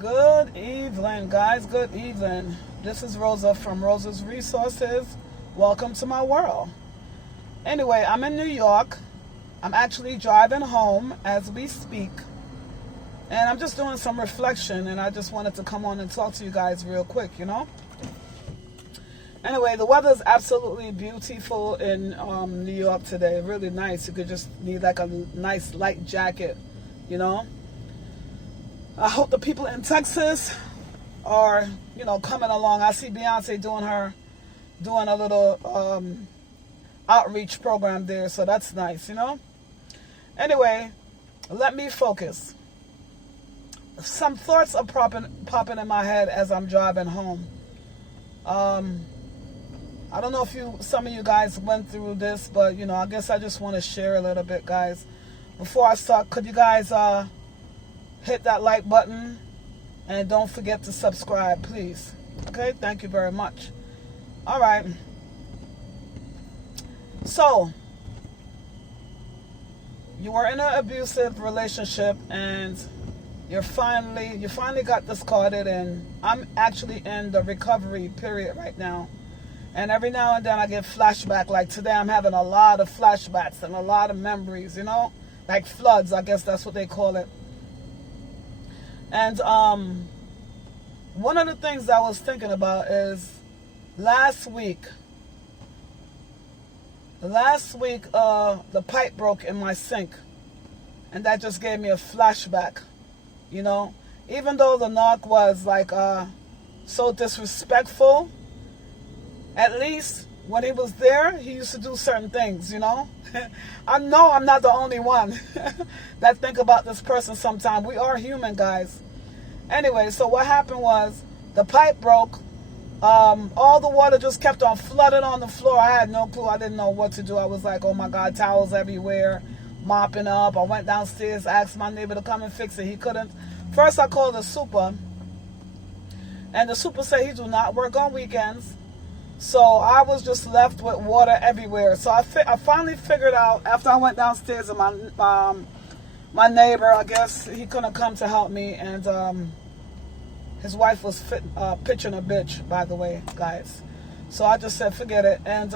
Good evening, guys. Good evening. This is Rosa from Rosa's Resources. Welcome to my world. Anyway, I'm in New York. I'm actually driving home as we speak. And I'm just doing some reflection, and I just wanted to come on and talk to you guys real quick, Anyway, the weather is absolutely beautiful in New York today. Really nice. You could just need like a nice light jacket, I hope the people in Texas are, coming along. I see Beyonce doing a little outreach program there, so that's nice, Anyway, let me focus. Some thoughts are popping in my head as I'm driving home. I don't know if some of you guys went through this, but I guess I just want to share a little bit, guys. Before I start, could you guys hit that like button and don't forget to subscribe, please? Okay, thank you very much. All right. So, you were in an abusive relationship and you finally got discarded, and I'm actually in the recovery period right now. And every now and then I get flashback. Like today I'm having a lot of flashbacks and a lot of memories, like floods, I guess that's what they call it. And one of the things I was thinking about is last week the pipe broke in my sink, and that just gave me a flashback. Even though the knock was like so disrespectful, at least when he was there, he used to do certain things, I know I'm not the only one that think about this person sometimes. We are human, guys. Anyway, so what happened was the pipe broke. All the water just kept on flooding on the floor. I had no clue. I didn't know what to do. I was like, oh my God, towels everywhere, mopping up. I went downstairs, asked my neighbor to come and fix it. He couldn't. First, I called the super, and the super said he do not work on weekends. So I was just left with water everywhere. So I finally figured out, after I went downstairs, and my neighbor, I guess he couldn't come to help me, and his wife was pitching a bitch, by the way, guys. So I just said, forget it. And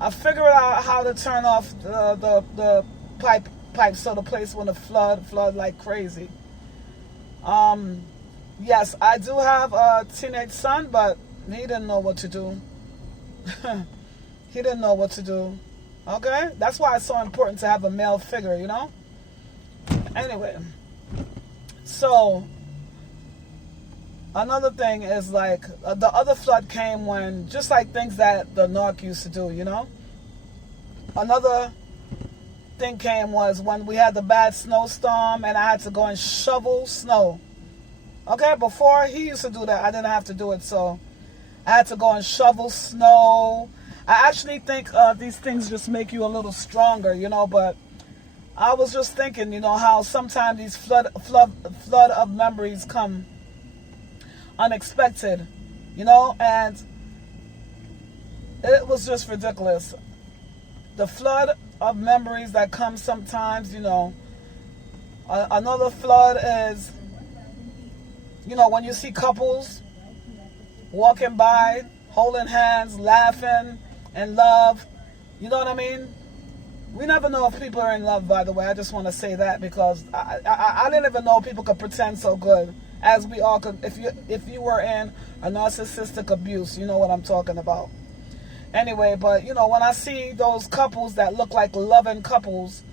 I figured out how to turn off the pipe so the place wouldn't flood like crazy. Yes, I do have a teenage son, but he didn't know what to do. He didn't know what to do. Okay? That's why it's so important to have a male figure, Anyway. So, another thing is like, the other flood came when, just like things that the narc used to do, Another thing came was when we had the bad snowstorm and I had to go and shovel snow. Okay? Before he used to do that, I didn't have to do it, so I had to go and shovel snow. I actually think these things just make you a little stronger, but I was just thinking, how sometimes these flood of memories come unexpected, and it was just ridiculous. The flood of memories that come sometimes, another flood is, when you see couples walking by, holding hands, laughing, and love. You know what I mean? We never know if people are in love, by the way. I just want to say that because I didn't even know people could pretend so good as we all could. If you were in a narcissistic abuse, you know what I'm talking about. Anyway, but, when I see those couples that look like loving couples,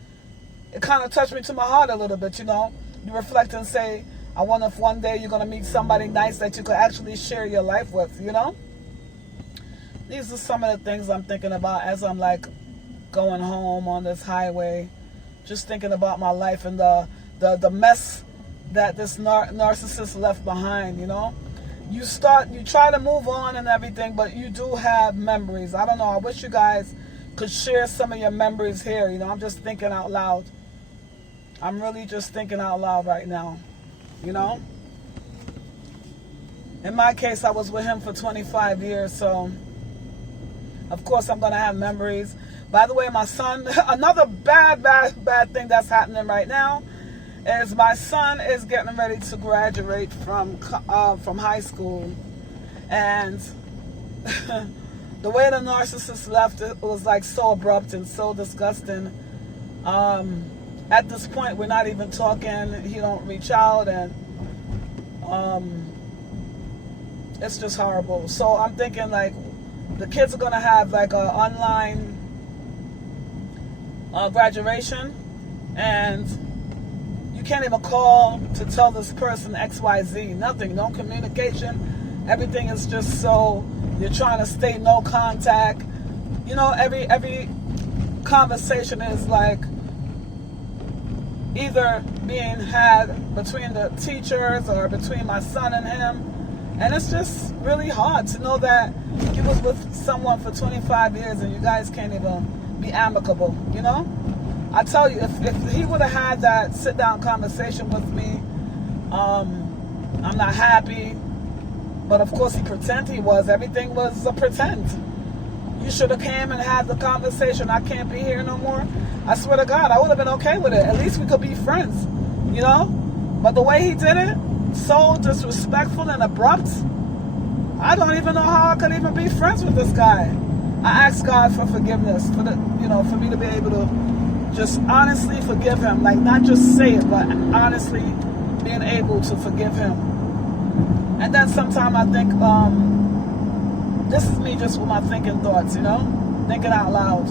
it kind of touched me to my heart a little bit, You reflect and say, I wonder if one day you're going to meet somebody nice that you could actually share your life with, These are some of the things I'm thinking about as I'm like going home on this highway, just thinking about my life and the mess that this narcissist left behind, You try to move on and everything, but you do have memories. I don't know. I wish you guys could share some of your memories here. I'm just thinking out loud. I'm really just thinking out loud right now. In my case, I was with him for 25 years, so of course I'm going to have memories. By the way, my son, another bad thing that's happening right now is my son is getting ready to graduate from high school, and the way the narcissist left it was like so abrupt and so disgusting. At this point, we're not even talking. He don't reach out, and it's just horrible. So I'm thinking like the kids are gonna have like an online graduation, and you can't even call to tell this person XYZ. Nothing, no communication. Everything is just so, you're trying to stay no contact. You know, every conversation is like either being had between the teachers or between my son and him. And it's just really hard to know that he was with someone for 25 years and you guys can't even be amicable, you know? I tell you, if he would have had that sit-down conversation with me, I'm not happy. But of course he pretended he was. Everything was a pretend. You should have came and had the conversation. I can't be here no more. I swear to God, I would have been okay with it. At least we could be friends, you know? But the way he did it, so disrespectful and abrupt, I don't even know how I could even be friends with this guy. I asked God for forgiveness, for me to be able to just honestly forgive him. Like, not just say it, but honestly being able to forgive him. And then sometimes I think, this is me just with my thinking thoughts, you know? Thinking out loud.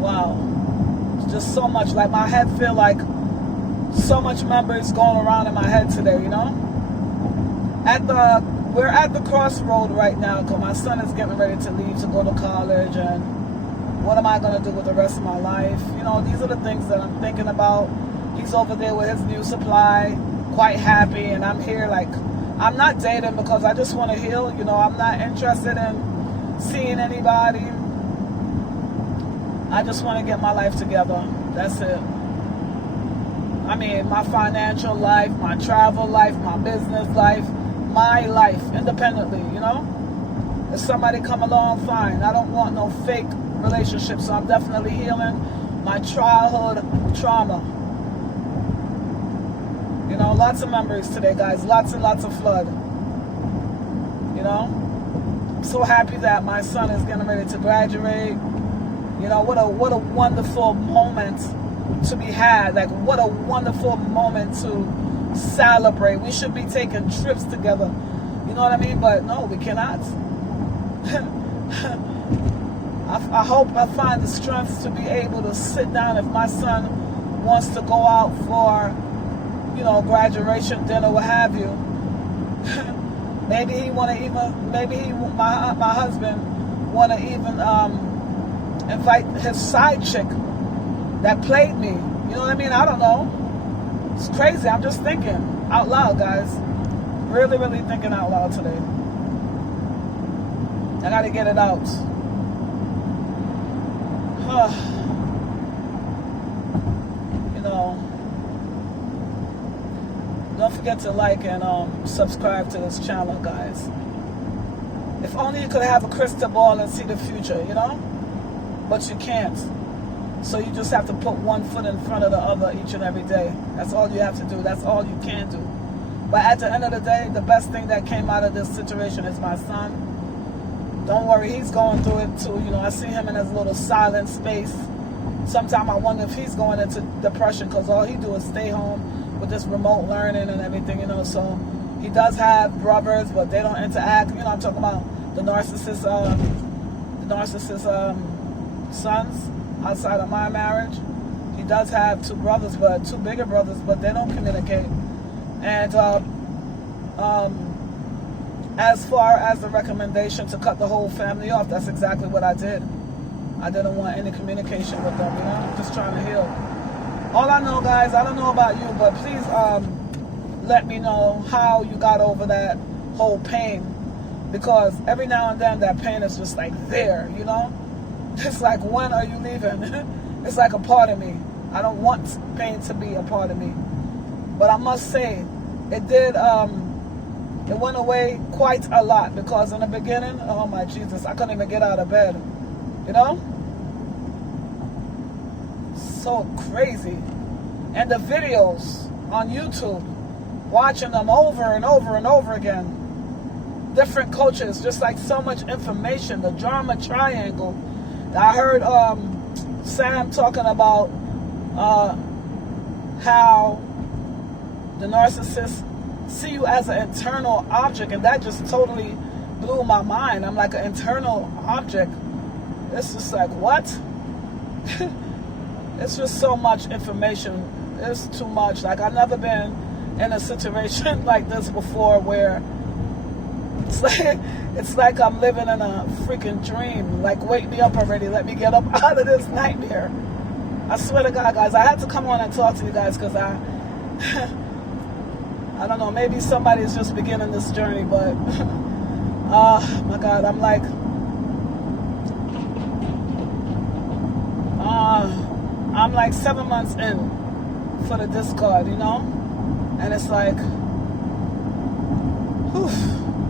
Wow. It's just so much. Like, my head feel like so much memories going around in my head today, you know? We're at the crossroad right now because my son is getting ready to leave to go to college, and what am I going to do with the rest of my life? You know, these are the things that I'm thinking about. He's over there with his new supply, quite happy, and I'm here like, I'm not dating because I just want to heal. You know, I'm not interested in seeing anybody. I just want to get my life together. That's it. I mean, my financial life, my travel life, my business life, my life independently, you know? If somebody come along, fine. I don't want no fake relationship, so I'm definitely healing my childhood trauma. You know, lots of memories today, guys. Lots and lots of flood. You know? I'm so happy that my son is getting ready to graduate. You know, what a wonderful moment to be had. Like, what a wonderful moment to celebrate. We should be taking trips together. You know what I mean? But no, we cannot. I hope I find the strength to be able to sit down if my son wants to go out for, you know, graduation dinner, what have you. Maybe he my husband want to even invite his side chick that played me. You know what I mean? I don't know. It's crazy. I'm just thinking out loud, guys. Really, really thinking out loud today. I gotta get it out. You know, don't forget to like and subscribe to this channel, guys. If only you could have a crystal ball and see the future, you know? But you can't. So you just have to put one foot in front of the other each and every day. That's all you have to do. That's all you can do. But at the end of the day, the best thing that came out of this situation is my son. Don't worry, he's going through it too. You know, I see him in his little silent space. Sometimes I wonder if he's going into depression because all he do is stay home with this remote learning and everything, you know. So he does have brothers, but they don't interact. You know, I'm talking about the narcissist sons outside of my marriage. He does have two brothers, but two bigger brothers, but they don't communicate. And as far as the recommendation to cut the whole family off, that's exactly what I did. I didn't want any communication with them, you know. I'm just trying to heal. All I know, guys, I don't know about you, but please let me know how you got over that whole pain, because every now and then that pain is just like there, you know. It's like, when are you leaving? It's like a part of me. I don't want pain to be a part of me. But I must say, it did, it went away quite a lot, because in the beginning, oh my Jesus, I couldn't even get out of bed, you know? so crazy. And the videos on YouTube, watching them over and over and over again. Different cultures, just like so much information. The drama triangle. I heard Sam talking about how the narcissists see you as an internal object, and that just totally blew my mind. I'm like an internal object. It's just like, what? It's just so much information. It's too much. Like, I've never been in a situation like this before where it's like I'm living in a freaking dream. Like, wake me up already. Let me get up out of this nightmare. I swear to God, guys, I had to come on and talk to you guys because I don't know, maybe somebody's just beginning this journey, but oh my God, I'm like, I'm like 7 months in for the discard, you know? And it's like, whew,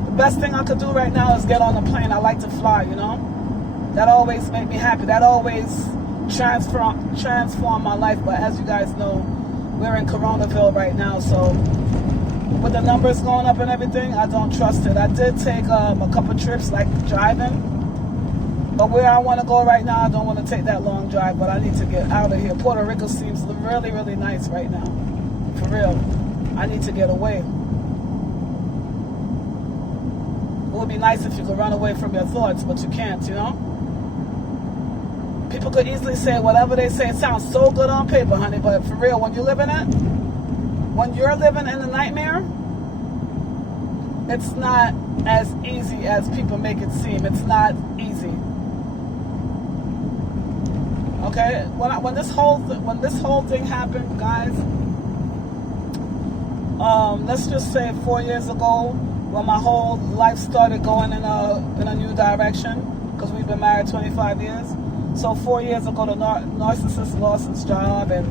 the best thing I could do right now is get on the plane. I like to fly, you know? That always make me happy. That always transform my life. But as you guys know, we're in Coronaville right now, so with the numbers going up and everything, I don't trust it. I did take a couple trips, like driving. But where I want to go right now, I don't want to take that long drive, but I need to get out of here. Puerto Rico seems really, really nice right now. For real. I need to get away. It would be nice if you could run away from your thoughts, but you can't, you know? People could easily say whatever they say. It sounds so good on paper, honey, but for real, when you're living in the nightmare, it's not as easy as people make it seem. It's not easy. Okay, when this whole thing happened, guys, let's just say 4 years ago, when my whole life started going in a new direction, because we've been married 25 years. So 4 years ago, the narcissist lost his job, and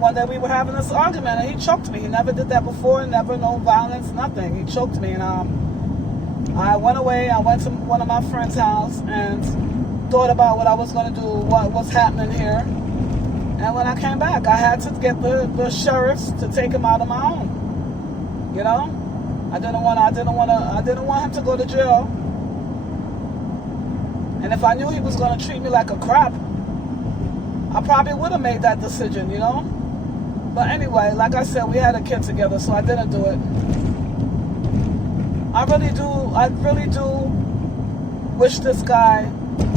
one day we were having this argument, and he choked me. He never did that before, never, no violence, nothing. He choked me, and I went away. I went to one of my friend's house and thought about what I was going to do, what was happening here. And when I came back, I had to get the sheriffs to take him out of my home. You know, I didn't want him to go to jail. And if I knew he was going to treat me like a crap, I probably would have made that decision, you know. But anyway, like I said, we had a kid together, so I didn't do it. I really do wish this guy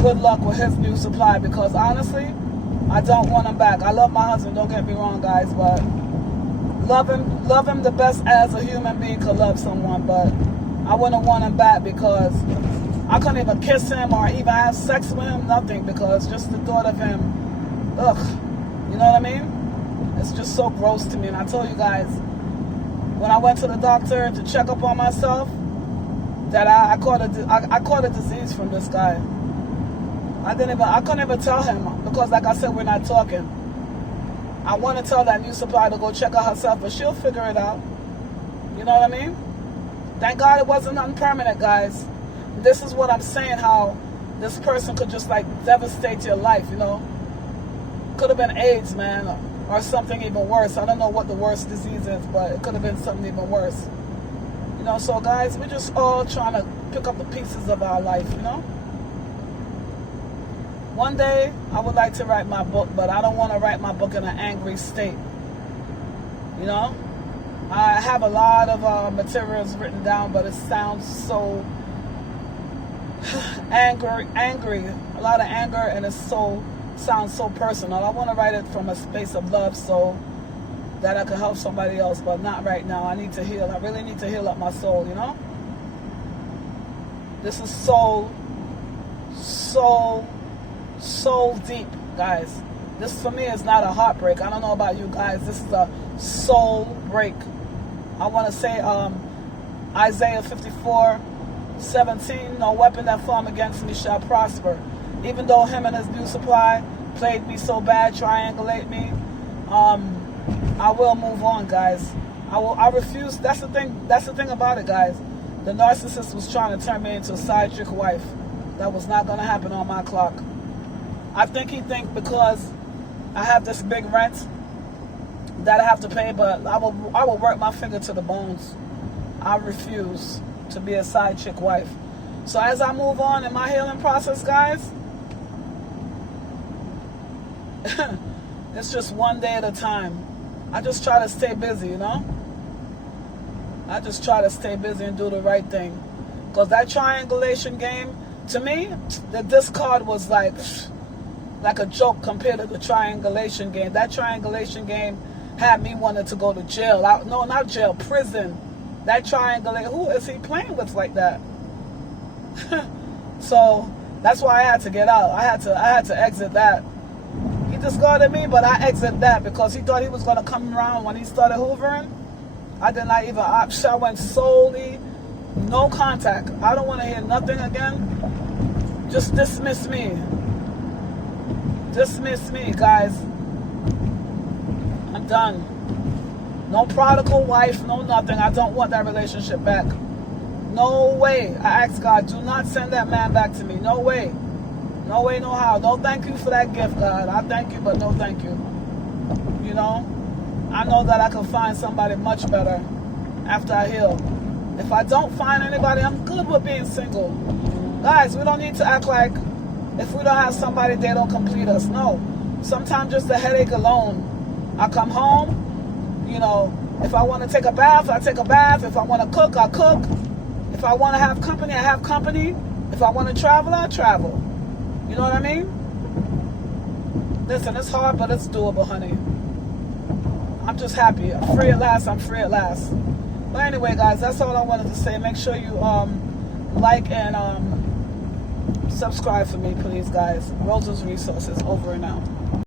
good luck with his new supply, because honestly, I don't want him back. I love my husband, don't get me wrong, guys, but love him the best as a human being could love someone, but I wouldn't want him back because I couldn't even kiss him or even have sex with him, nothing, because just the thought of him, ugh, you know what I mean? It's just so gross to me. And I told you guys, when I went to the doctor to check up on myself, that I caught a disease from this guy. I couldn't even tell him, because like I said, we're not talking. I want to tell that new supply to go check out herself, but she'll figure it out. You know what I mean? Thank God it wasn't nothing permanent, guys. This is what I'm saying, how this person could just like devastate your life, you know? Could have been AIDS, man, or something even worse. I don't know what the worst disease is, but it could have been something even worse. You know, so guys, we're just all trying to pick up the pieces of our life, you know? One day, I would like to write my book, but I don't want to write my book in an angry state. You know? I have a lot of materials written down, but it sounds so angry, a lot of anger, and it sounds so personal. I want to write it from a space of love so that I can help somebody else, but not right now. I need to heal. I really need to heal up my soul, you know? This is so deep, guys. This for me is not a heartbreak. I don't know about you guys. This is a soul break. I want to say Isaiah 54:17, no weapon that form against me shall prosper. Even though him and his new supply played me so bad, triangulate me, I will move on, guys. I refuse. That's the thing about it, guys. The narcissist was trying to turn me into a side chick wife. That was not going to happen on my clock. I think he think because I have this big rent that I have to pay, but I will work my finger to the bones. I refuse to be a side chick wife. So as I move on in my healing process, guys, it's just one day at a time. I just try to stay busy, you know? I just try to stay busy and do the right thing. Because that triangulation game, to me, the discard was like a joke compared to the triangulation game. That triangulation game had me wanting to go to jail. No, not jail, prison. That triangulation, who is he playing with like that? So that's why I had to get out. I had to exit that. He discarded me, but I exited that because he thought he was going to come around when he started hoovering. I did not even opt. I went solely, no contact. I don't want to hear nothing again. Just dismiss me. Dismiss me, guys. I'm done. No prodigal wife, no nothing. I don't want that relationship back. No way. I asked God, do not send that man back to me. No way. No way, no how. No thank you for that gift, God. I thank you, but no thank you. You know? I know that I can find somebody much better after I heal. If I don't find anybody, I'm good with being single. Guys, we don't need to act like if we don't have somebody, they don't complete us. No. Sometimes just the headache alone. I come home, you know, if I want to take a bath, I take a bath. If I want to cook, I cook. If I want to have company, I have company. If I want to travel, I travel. You know what I mean? Listen, it's hard, but it's doable, honey. I'm just happy. I'm free at last. I'm free at last. But anyway, guys, that's all I wanted to say. Make sure you like and subscribe for me, please, guys. Rosa's Resources, over and out.